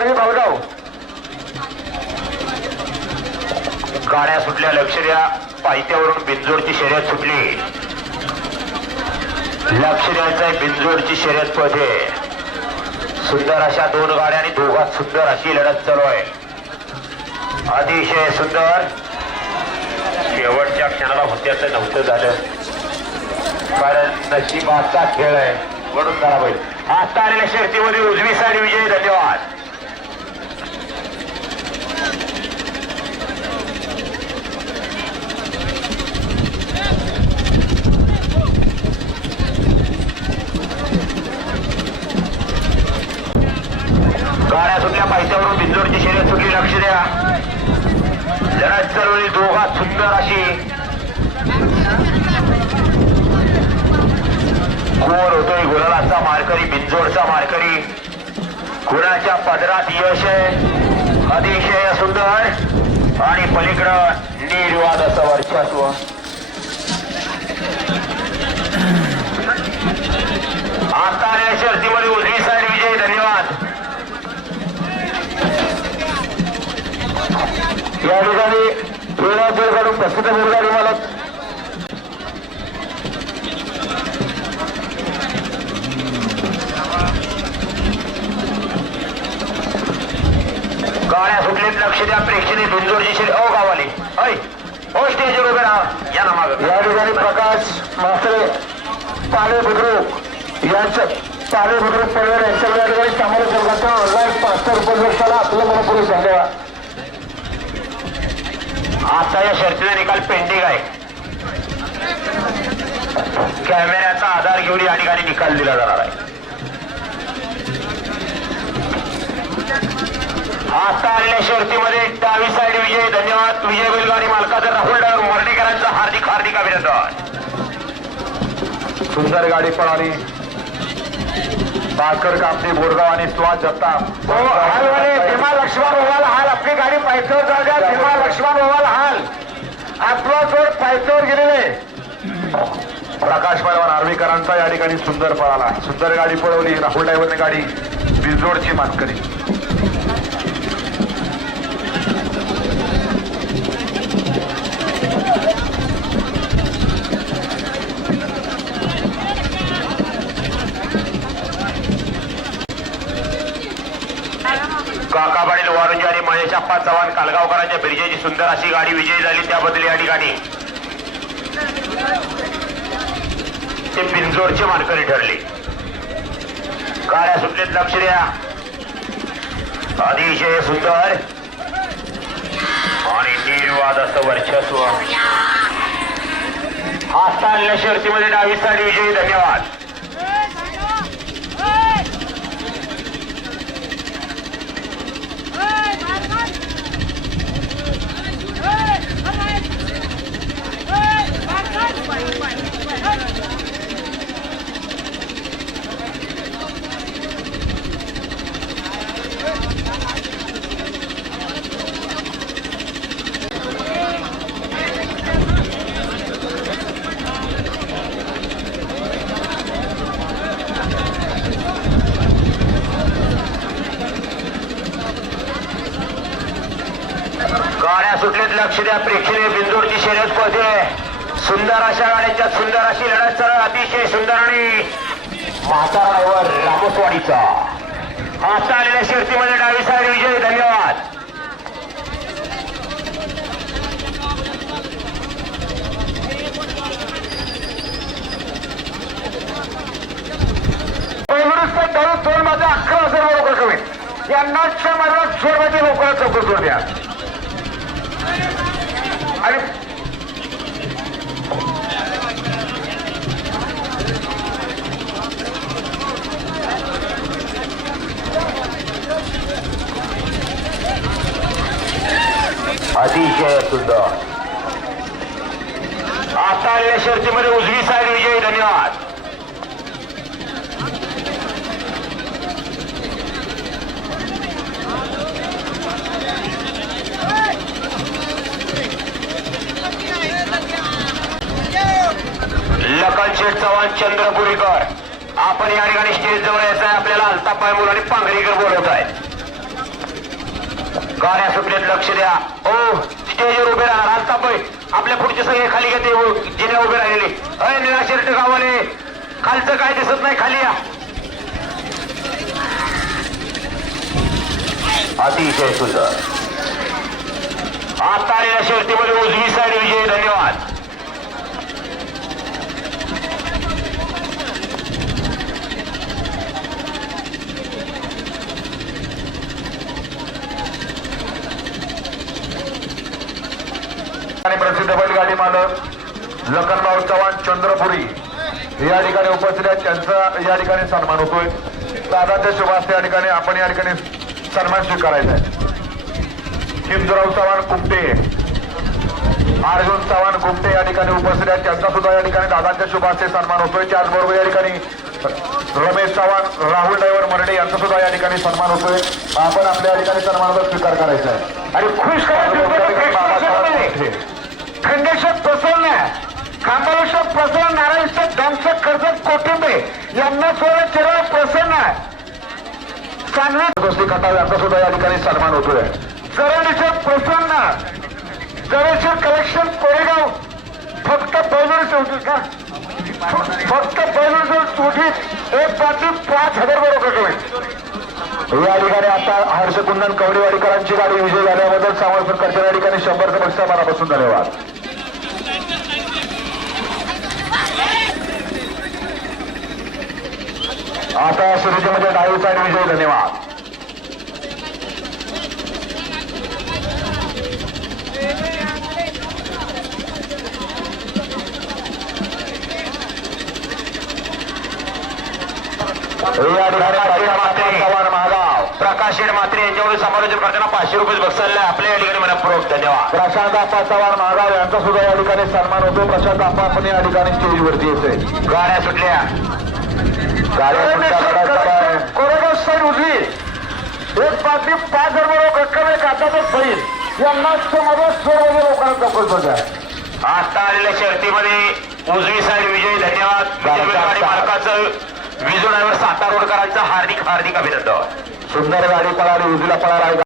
RV Bhaurao गाड्या सुटल्या लक्ष द्या. पायथ्यावरून बिंजोडची शर्यत सुटली. लक्ष द्यायचंय बिंजोडची शर्यत पळते सुंदर अशा दोन गाड्या आणि दोघात सुंदर अशी लढत चालू आहे. अतिशय सुंदर. शेवटच्या क्षणाला होत्याचं नव्हतं झालं. कारण नशिबाचा खेळ आहे. म्हणून करा पाहिजे आता आलेल्या शर्तीमध्ये उजवी साडी विजय धन्यवाद. गाड्या सुटल्या पायथ्यावरून बिंदोरची शर्यत सुटली लक्ष द्या. लढत चालवली दोघात सुंदर अशी. कोर होतोय गुलालाचा मारकरी बिंजोडचा मारकरी. गुणाच्या पदरात यश आहे अतिशय सुंदर. आणि पलीकडं निर्वाद असं वर्चस्व आता आलेल्या शर्तीमध्ये उजवी साईड विजय धन्यवाद या ठिकाणी वेळा काढून प्रसिद्ध मुलगाडी मला गाड्या सुटलीत लक्ष द्या प्रेक्षणी धुंजोरची श्री ओ गावाली. ऐ हो स्टेजवर उभे राहा. या ना माग. या ठिकाणी प्रकाश मात्रे पाले बुद्रुक यांचं पाले बुद्रुक परिवार यांच्या या ठिकाणी सामान्य वर्गाचा ऑनलाईन पास्टर उपलब्ध आपलं मनपूर्वक धन्यवाद. आता या शर्तीचा निकाल पेंडिंग आहे. कॅमेऱ्याचा आधार घेऊन या ठिकाणी निकाल दिला जाणार आहे. आता आलेल्या शर्तीमध्ये डावी साईड विजय धन्यवाद. विजय बैलगाडी मालकाचा राहुल डावर मोर्डेकरांचं हार्दिक हार्दिक अभिनंदन. सुंदर गाडी पळाली. साखर कापणी बोरगाव आणि स्वाद जगताप. हो हाल वाले भीमा लक्ष्मण ओवाल हाल. आपली गाडी पायथ्यावर जाऊ द्या भीमा लक्ष्मण ओवाल हाल. आपला जोड पायथ्यावर गेलेले. प्रकाश पळवान आर्वीकरांचा या ठिकाणी सुंदर पळाला. सुंदर गाडी पळवली राहुल ड्रायव्हरने गाडी बिजोडची मानकरी वारुंजी अप्पा चव्हाण कालगावकरांच्या बिरजेची सुंदर अशी गाडी विजयी झाली त्याबद्दल या ठिकाणी. ते पिंजोरचे मानकरी ठरले. गाड्या सुटलेत लक्ष द्या. अतिशय सुंदर. आणि निर्वाद असं वर्चस्व. हाताळल्या शर्तीमध्ये डावीस साडी विजयी धन्यवाद. गाड्या सुटलेत लक्ष द्या प्रेक्षणीय बिंदूरची शर्यत पळते सुंदर अशा गाड्यांच्या सुंदर अशी लढत चालू अतिशय सुंदर आणि म्हातारा ड्रायव्हर रामोसवाडीचा. आता आलेल्या शर्तीमध्ये डावी साहेब विजय धन्यवाद. दोन माझा अकरा हजार लोक कमी. यांना मला सोडवायचे लोकांना चौकट करून द्या आणि अतिशय सुंदर. आता आलेल्या शर्तीमध्ये उजवी साईड विजय धन्यवाद. चंद्रपुरीकर. आपण या ठिकाणी स्टेज जवळ यायचं आहे. आपल्याला अल्तापाय मुलं आणि पांघरीकर बोलवत आहे. गाड्या सुटण्यात लक्ष द्या. हो, ओ स्टेजवर उभे राहा रास्ता पै आपल्या पुढचे सगळे खाली घेते हो, जिने उभे राहिलेले. अय निळा शर्ट गावाले. खालचं काय दिसत नाही खाली या. अतिशय सुंदर. आता या शर्तीमध्ये उजवी साईड विजय धन्यवाद आणि प्रसिद्ध बैलगाडी मालक लखनराव चव्हाण चंद्रपुरी. या ठिकाणी उपस्थित आहेत. त्यांचा या ठिकाणी सन्मान होतोय. दादाच्या शुभास्ते या ठिकाणी आपण या ठिकाणी सन्मान स्वीकारायचा आहे. हिंदूराव चव्हाण कुमटे अर्जुन चव्हाण कुमटे या ठिकाणी उपस्थित आहेत. त्यांचा सुद्धा या ठिकाणी दादांच्या शुभास्ते सन्मान होतोय. त्याचबरोबर या ठिकाणी रमेश चव्हाण राहुल ड्रायव्हर मरडे यांचा सुद्धा या ठिकाणी सन्मान होतोय. आपण आपल्या या ठिकाणी सन्मानाचा स्वीकार करायचा आहे. आणि खुश बाबासाहेब खंडेश्वर यांना सोडा प्रसन्न आहे सांगली गोष्टी खटाव यांचा सुद्धा या ठिकाणी सन्मान होतोय. जरणेश्वर प्रसन्न. जरणेश्वर कलेक्शन कोरेगाव. फक्त बैलूर शेवटी का? फक्त बैलूर चोटीत एक बाजू पाच हजार बरोबर या ठिकाणी आता हर्षकुंदन कवडेवाडीकरांची गाडी विजय झाल्याबद्दल सावळकरच्या या ठिकाणी शंभरपेक्षा मनापासून धन्यवाद आता सुरुचीमध्ये डावी साईड विजय धन्यवाद. महागाव. प्रकाश मात्रे यांच्यावर समालोचन करताना पाचशे रुपये बक्षाला आपल्या या ठिकाणी मनपूर्वक धन्यवाद प्रशांत आप्पा चव्हाण महागाव यांचा सुद्धा या ठिकाणी सन्मान होतो. प्रशांत आप्पा पण या ठिकाणी स्टेजवरती येते गाड्या सुटल्या. गाड्या कोरेगाव साईड उजवी एक बातमी पाच हजार बरोबर रक्कम एक हातातच होईल यांना मध्ये सर्व लोकांना चौकस आहे आता आलेल्या शर्तीमध्ये उजवी साईड विजय धन्यवाद. मालकाचं विजू ड्रायव्हर सातारोडकरांचं हार्दिक हार्दिक अभिनंदन. सुंदर गाडी पळाली उजवीला पळाला.